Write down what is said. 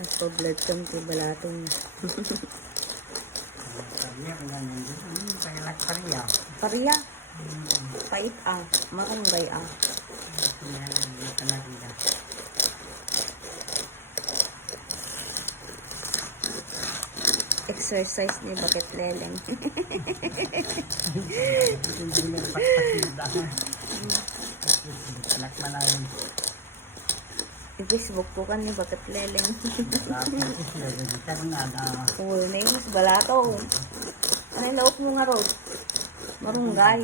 Nagpa-blood cam ti balatong. Pariya. Pait marunggay Exercise ni Bakit Leleng. I-Facebook ko kan ni Bakit Leleng. Uy, na yung mas balato. Ano yung laok mo nga ro? Marunggay.